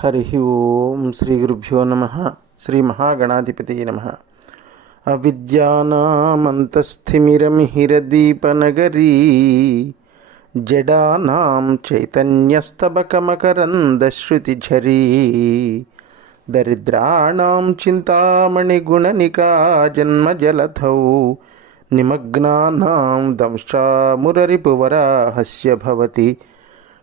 హరి ఓం శ్రీ గురుభ్యో నమ శ్రీ మహాగణాధిపతి నమ అవిద్యానామంతస్థిమిరమిహిరదీపనగరీ జడానాం చైతన్యస్తబకమకరందశ్రుతిఝరీ దరిద్రాణం చింతామణిగుణనికా జన్మజలధౌ నిమగ్నానాం దంశామురరిపువరాహస్య భవతి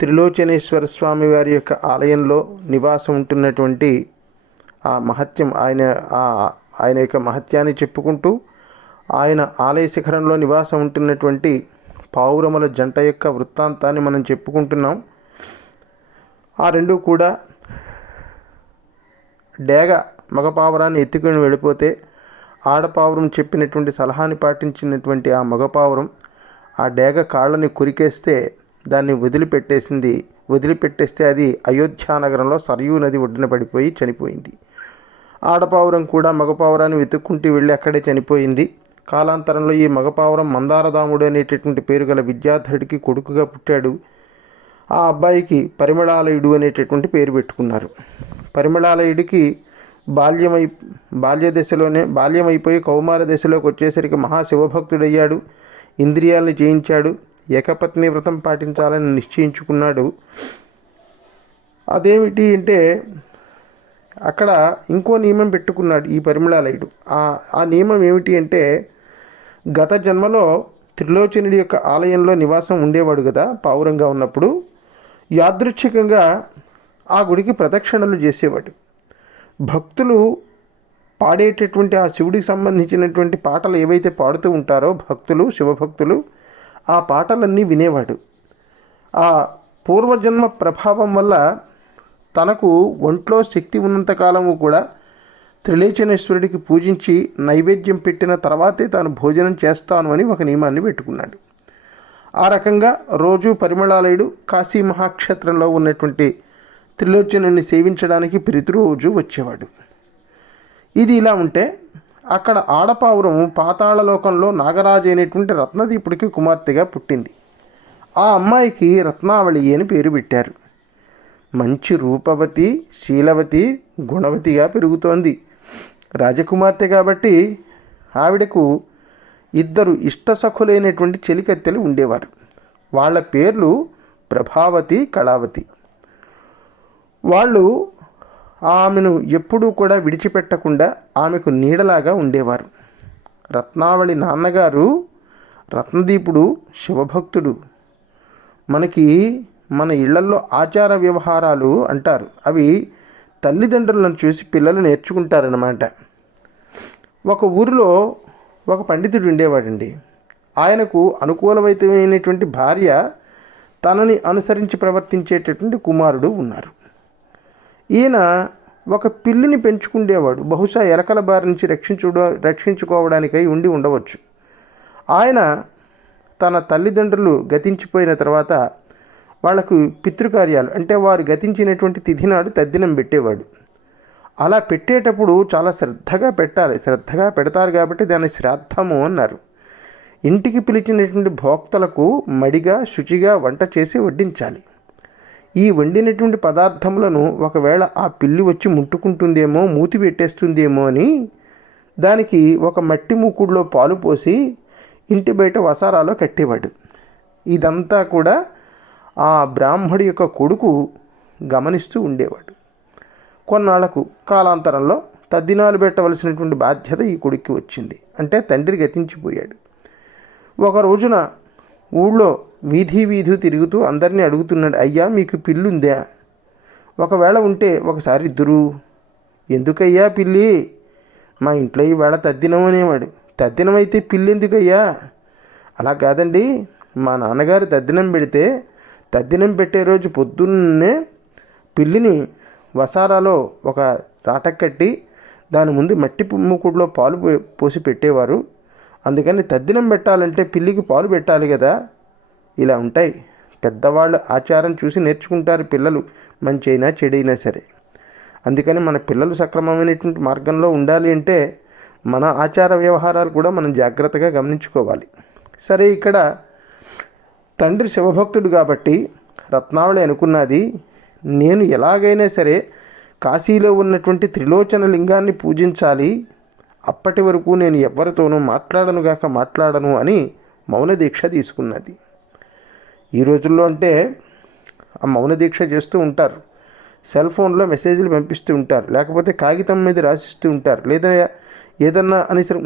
త్రిలోచనేశ్వర స్వామి వారి యొక్క ఆలయంలో నివాసం ఉంటున్నటువంటి ఆ మహత్యం ఆయన ఆయన యొక్క మహత్యాన్ని చెప్పుకుంటూ ఆయన ఆలయ శిఖరంలో నివాసం ఉంటున్నటువంటి పావురముల జంట యొక్క వృత్తాంతాన్ని మనం చెప్పుకుంటున్నాం. ఆ రెండు కూడా డేగ మగపావురాన్ని ఎత్తుకొని ఎత్తుకుని వెళ్ళిపోతే ఆడపావురం చెప్పినటువంటి సలహాని పాటించినటువంటి ఆ మగపావురం ఆ డేగ కాళ్ళని కొరికేస్తే దాన్ని వదిలిపెట్టేసింది. వదిలిపెట్టేస్తే అది అయోధ్యా నగరంలో సరయూ నది ఒడ్డున పడిపోయి చనిపోయింది. ఆడపావురం కూడా మగపావురాన్ని వెతుక్కుంటూ వెళ్ళి అక్కడే చనిపోయింది. కాలాంతరంలో ఈ మగపావురం మందారదాముడు అనేటటువంటి పేరు గల విద్యాధరుడికి కొడుకుగా పుట్టాడు. ఆ అబ్బాయికి పరిమళాలయుడు అనేటటువంటి పేరు పెట్టుకున్నారు. పరిమళాలయుడికి బాల్యమై బాల్య దశలోనే బాల్యమైపోయి కౌమార దశలోకి వచ్చేసరికి మహాశివభక్తుడయ్యాడు. ఇంద్రియాలను జయించాడు. ఏకపత్ని వ్రతం పాటించాలని నిశ్చయించుకున్నాడు. అదేమిటి అంటే అక్కడ ఇంకో నియమం పెట్టుకున్నాడు ఈ పరిమళాలయుడు. ఆ ఆ నియమం ఏమిటి అంటే గత జన్మలో త్రిలోచనుడి యొక్క ఆలయంలో నివాసం ఉండేవాడు కదా పావురంగా ఉన్నప్పుడు యాదృచ్ఛికంగా ఆ గుడికి ప్రదక్షిణలు చేసేవాడు. భక్తులు పాడేటటువంటి ఆ శివుడికి సంబంధించినటువంటి పాటలు ఏవైతే పాడుతూ ఉంటారో భక్తులు శివభక్తులు ఆ పాటలన్నీ వినేవాడు. ఆ పూర్వజన్మ ప్రభావం వల్ల తనకు ఒంట్లో శక్తి ఉన్నంతకాలము కూడా త్రిలేచనేశ్వరుడికి పూజించి నైవేద్యం పెట్టిన తర్వాతే తాను భోజనం చేస్తాను అని ఒక నియమాన్ని పెట్టుకున్నాడు. ఆ రకంగా రోజు పరిమళాలయుడు కాశీ మహాక్షేత్రంలో ఉన్నటువంటి త్రిలోచనుని సేవించడానికి ప్రతిరోజు వచ్చేవాడు. ఇది ఇలా ఉంటే అక్కడ ఆడపావురం పాతాళలోకంలో నాగరాజు అయినటువంటి రత్నదీపుడికి కుమార్తెగా పుట్టింది. ఆ అమ్మాయికి రత్నావళి అని పేరు పెట్టారు. మంచి రూపవతి శీలవతి గుణవతిగా పెరుగుతోంది. రాజకుమార్తె కాబట్టి ఆవిడకు ఇద్దరు ఇష్టసఖులైనటువంటి చెలికత్తెలు ఉండేవారు. వాళ్ళ పేర్లు ప్రభావతి కళావతి. వాళ్ళు ఆమెను ఎప్పుడూ కూడా విడిచిపెట్టకుండా ఆమెకు నీడలాగా ఉండేవారు. రత్నావళి నాన్నగారు రత్నదీపుడు శివభక్తుడు. మనకి మన ఇళ్ళల్లో ఆచార వ్యవహారాలు అంటారు. అవి తల్లిదండ్రులను చూసి పిల్లలు నేర్చుకుంటారన్నమాట. ఒక ఊరిలో ఒక పండితుడు ఉండేవాడండి. ఆయనకు అనుకూలమైనటువంటి భార్య తనని అనుసరించి ప్రవర్తించేటటువంటి కుమారుడు ఉన్నారు. ఈయన ఒక పిల్లిని పెంచుకుండేవాడు. బహుశా ఎలకల బారి నుంచి రక్షించు రక్షించుకోవడానికై ఉండి ఉండవచ్చు. ఆయన తన తల్లిదండ్రులు గతించిపోయిన తర్వాత వాళ్ళకు పితృకార్యాలు అంటే వారు గతించినటువంటి తిథినాడు తద్దినం పెట్టేవాడు. అలా పెట్టేటప్పుడు చాలా శ్రద్ధగా పెట్టాలి. శ్రద్ధగా పెడతారు కాబట్టి దాన్ని శ్రాద్ధము అన్నారు. ఇంటికి పిలిచినటువంటి భోక్తలకు మడిగా శుచిగా వంట చేసి వడ్డించాలి. ఈ వండినటువంటి పదార్థములను ఒకవేళ ఆ పిల్లి వచ్చి ముట్టుకుంటుందేమో మూతి పెట్టేస్తుందేమో అని దానికి ఒక మట్టి మూకుడులో పాలు పోసి ఇంటి బయట వసారాలో కట్టేవాడు. ఇదంతా కూడా ఆ బ్రాహ్మడి యొక్క కొడుకు గమనిస్తూ ఉండేవాడు. కొన్నాళ్ళకు కాలాంతరంలో తద్దినాలు పెట్టవలసినటువంటి బాధ్యత ఈ కొడుక్కి వచ్చింది. అంటే తండ్రి గతించిపోయాడు. ఒక రోజున ఊళ్ళో వీధి వీధి తిరుగుతూ అందరినీ అడుగుతున్నాడు అయ్యా మీకు పిల్లుందా? ఒకవేళ ఉంటే ఒకసారి ఇద్దరు. ఎందుకయ్యా పిల్లి? మా ఇంట్లో ఈవేళ తద్దినం అనేవాడు. తద్దినం అయితే పిల్లి ఎందుకయ్యా అలా కాదండి మా నాన్నగారు తద్దినం పెడితే తద్దినం పెట్టే రోజు పొద్దున్నే పిల్లిని వసారాలో ఒక రాటక్ కట్టి దాని ముందు మట్టి ముక్కుడులో పాలు పో- పోసి పెట్టేవారు. అందుకని తద్దినం పెట్టాలంటే పిల్లికి పాలు పెట్టాలి కదా. ఇలా ఉంటాయి. పెద్దవాళ్ళు ఆచారం చూసి నేర్చుకుంటారు పిల్లలు. మంచి అయినా చెడైనా సరే. అందుకని మన పిల్లలు సక్రమమైనటువంటి మార్గంలో ఉండాలి అంటే మన ఆచార వ్యవహారాలు కూడా మనం జాగ్రత్తగా గమనించుకోవాలి. సరే ఇక్కడ తండ్రి శివభక్తుడు కాబట్టి రత్నావళి అనుకున్నది నేను ఎలాగైనా సరే కాశీలో ఉన్నటువంటి త్రిలోచన లింగాన్ని పూజించాలి. అప్పటి వరకు నేను ఎవరితోనూ మాట్లాడనుగాక మాట్లాడను అని మౌన దీక్ష తీసుకున్నది. ఈ రోజుల్లో అంటే ఆ మౌన దీక్ష చేస్తూ ఉంటారు. సెల్ ఫోన్లో మెసేజ్లు పంపిస్తూ ఉంటారు. లేకపోతే కాగితం మీద రాసిస్తూ ఉంటారు. లేదా ఏదన్నా అనేసరి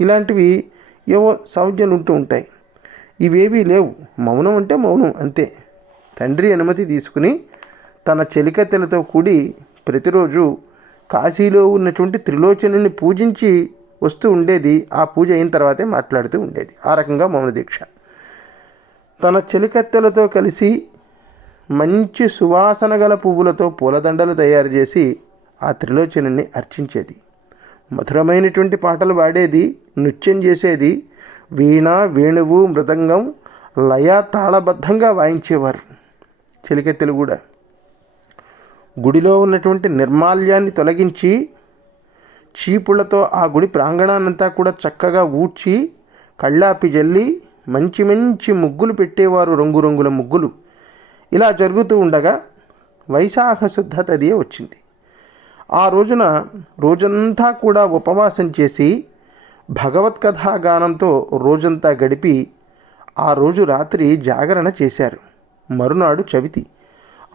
ఇలాంటివి ఏవో సౌజ్యాలు ఉంటూ ఉంటాయి. ఇవేవీ లేవు. మౌనం అంటే మౌనం అంతే. తండ్రి అనుమతి తీసుకుని తన చెలికత్తెలతో కూడి ప్రతిరోజు కాశీలో ఉన్నటువంటి త్రిలోచనుని పూజించి వస్తూ ఉండేది. ఆ పూజ అయిన తర్వాతే మాట్లాడుతూ ఉండేది. ఆ రకంగా మౌన దీక్ష. తన చెలికత్తెలతో కలిసి మంచి సువాసన గల పువ్వులతో పూలదండలు తయారు చేసి ఆ త్రిలోచనని అర్చించేది. మధురమైనటువంటి పాటలు పాడేది నృత్యం చేసేది వీణ వేణువు మృదంగం లయ తాళబద్ధంగా వాయించేవారు చెలికెత్తెలు కూడా. గుడిలో ఉన్నటువంటి నిర్మాల్యాన్ని తొలగించి చీపుళ్ళతో ఆ గుడి ప్రాంగణాన్నంతా కూడా చక్కగా ఊడ్చి కళ్ళాపి జల్లి మంచి మంచి ముగ్గులు పెట్టేవారు రంగురంగుల ముగ్గులు. ఇలా జరుగుతూ ఉండగా వైశాఖ శుద్ధ తదియ వచ్చింది. ఆ రోజున రోజంతా కూడా ఉపవాసం చేసి భగవత్కథా గానంతో రోజంతా గడిపి ఆ రోజు రాత్రి జాగరణ చేశారు. మరునాడు చవితి.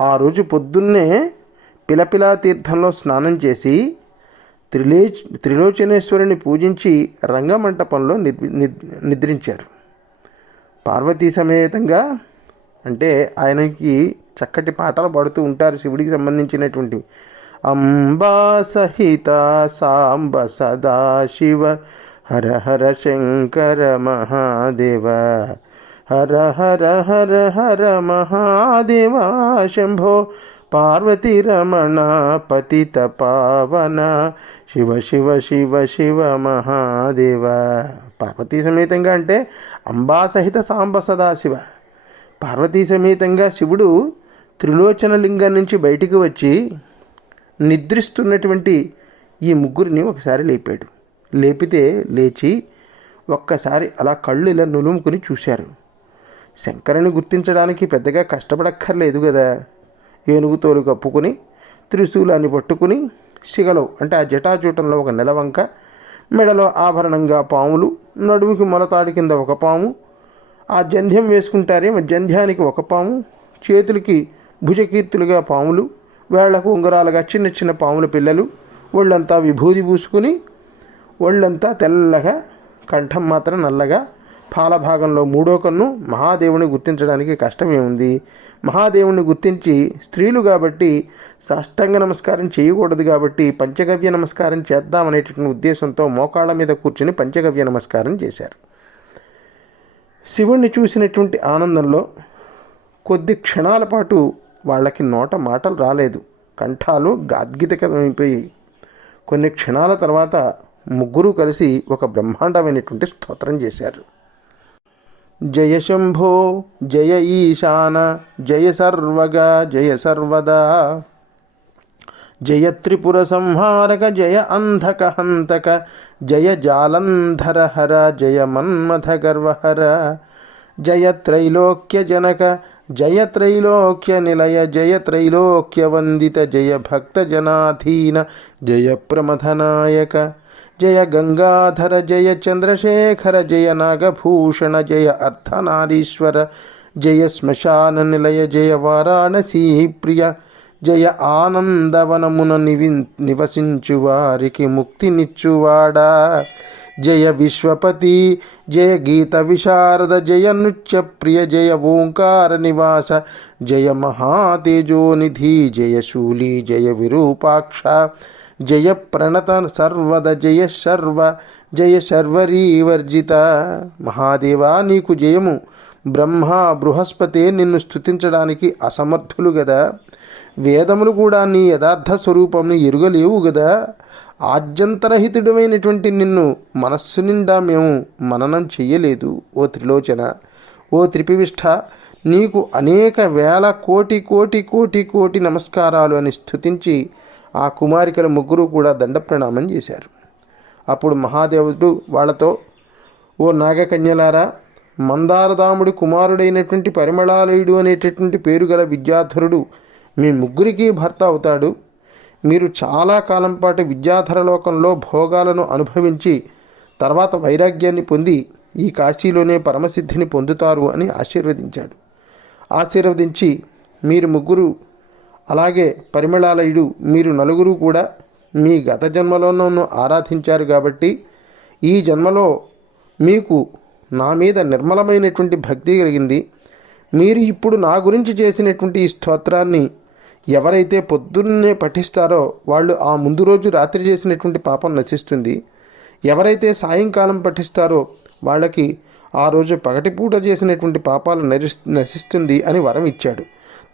ఆ రోజు పొద్దున్నే పిలపిలా తీర్థంలో స్నానం చేసి త్రిలే త్రిలోచనేశ్వరుని పూజించి రంగమంటపంలో నిద్ర నిద్రించారు. పార్వతీ సమేతంగా అంటే ఆయనకి చక్కటి పాటలు పాడుతూ ఉంటారు శివుడికి సంబంధించినటువంటివి అంబా సహిత సాంబ సదాశివ హర హర శంకర మహాదేవ. హర హర హర హర మహాదేవ శంభో. పార్వతీ రమణ పతిత పావన. శివ శివ శివ శివ మహాదేవ. పార్వతీ సమేతంగా అంటే అంబాసహిత సాంబ సదాశివ పార్వతీ సమేతంగా శివుడు త్రిలోచనలింగం నుంచి బయటికి వచ్చి నిద్రిస్తున్నటువంటి ఈ ముగ్గురిని ఒకసారి లేపాడు. లేపితే లేచి ఒక్కసారి అలా కళ్ళు ఇలా నులుముకుని చూశారు. శంకరుని గుర్తించడానికి పెద్దగా కష్టపడక్కర్లేదు కదా ఏనుగు తోలు కప్పుకుని త్రిశూలాన్ని పట్టుకుని సిగలో అంటే ఆ జటాచూటంలో ఒక నెలవంక మెడలో ఆభరణంగా పాములు నడుముకి మొలతాడి కింద ఒక పాము ఆ జంధ్యం వేసుకుంటారేమో జంధ్యానికి ఒక పాము చేతులకి భుజకీర్తులుగా పాములు వేళ్ళకు ఉంగరాలుగా చిన్న చిన్న పాముల పిల్లలు ఒళ్ళంతా విభూది పూసుకుని ఒళ్ళంతా తెల్లగా కంఠం మాత్రం నల్లగా పాలభాగంలో మూడో కన్ను మహాదేవుని గుర్తించడానికి కష్టమే ఉంది మహాదేవుని గుర్తించి స్త్రీలు కాబట్టి సాష్టాంగ నమస్కారం చేయకూడదు కాబట్టి పంచగవ్య నమస్కారం చేద్దామనేటటువంటి ఉద్దేశంతో మోకాళ్ళ మీద కూర్చుని పంచగవ్య నమస్కారం చేశారు. శివుణ్ణి చూసినటువంటి ఆనందంలో కొద్ది క్షణాల పాటు వాళ్ళకి నోట మాటలు రాలేదు. కంఠాలు గాద్గితకమైపోయాయి. కొన్ని క్షణాల తర్వాత ముగ్గురు కలిసి ఒక బ్రహ్మాండమైనటువంటి స్తోత్రం చేశారు. జయ శంభో జయ ఈశాన జయ సర్వగా జయ సర్వదా జయ త్రిపుర సంహారక జయ అంధక హంతక జయ జాలంధర హర జయ మన్మథ గర్వహర జయ త్రైలోక్య జనక జయ త్రైలోక్య నిలయ జయ త్రైలోక్య వందిత జయ భక్త జనాధీన జయ ప్రమథనాయక జయ గంగాధర జయ చంద్రశేఖర జయ నాగభూషణ జయ అర్థనారీశ్వర జయ శ్మశాన నిలయ జయ వారాణసీ ప్రియ జయ ఆనందవనమున నివి నివసించు వారికి ముక్తినిచ్చువాడా జయ విశ్వపతి జయ గీత విశారద జయ నృత్య ప్రియ జయ ఓంకార నివాస జయ మహాతేజోనిధి జయ శూలి జయ విరూపాక్ష జయ ప్రణత సర్వద జయ శర్వ జయ శర్వరీవర్జిత. మహాదేవా నీకు జయము. బ్రహ్మ బృహస్పతే నిన్ను స్థుతించడానికి అసమర్థులు గదా. వేదములు కూడా నీ యథార్థ స్వరూపంను ఎరుగలేవు గదా. ఆద్యంతరహితుడమైనటువంటి నిన్ను మనస్సు నిండా మేము మననం చెయ్యలేదు. ఓ త్రిలోచన ఓ త్రిపివిష్ఠ నీకు అనేక వేల కోటి కోటి కోటి కోటి నమస్కారాలు అని స్థుతించి ఆ కుమారికల ముగ్గురు కూడా దండ ప్రణామం చేశారు. అప్పుడు మహాదేవుడు వాళ్ళతో ఓ నాగకన్యలారా మందారదాముడి కుమారుడైనటువంటి పరిమళాలయుడు అనేటటువంటి పేరు గల విద్యాధరుడు మీ ముగ్గురికి భర్త అవుతాడు. మీరు చాలా కాలం పాటు విద్యాధర లోకంలో భోగాలను అనుభవించి తర్వాత వైరాగ్యాన్ని పొంది ఈ కాశీలోనే పరమసిద్ధిని పొందుతారు అని ఆశీర్వదించాడు. ఆశీర్వదించి మీరు ముగ్గురు అలాగే పరిమళాలయుడు మీరు నలుగురు కూడా మీ గత జన్మలో నన్ను ఆరాధించారు కాబట్టి ఈ జన్మలో మీకు నా మీద నిర్మలమైనటువంటి భక్తి కలిగింది. మీరు ఇప్పుడు నా గురించి చేసినటువంటి ఈ స్తోత్రాన్ని ఎవరైతే పొద్దున్నే పఠిస్తారో వాళ్ళు ఆ ముందు రోజు రాత్రి చేసినటువంటి పాపం నశిస్తుంది. ఎవరైతే సాయంకాలం పఠిస్తారో వాళ్ళకి ఆ రోజు పగటిపూట చేసినటువంటి పాపాలు నరి నశిస్తుంది అని వరం ఇచ్చాడు.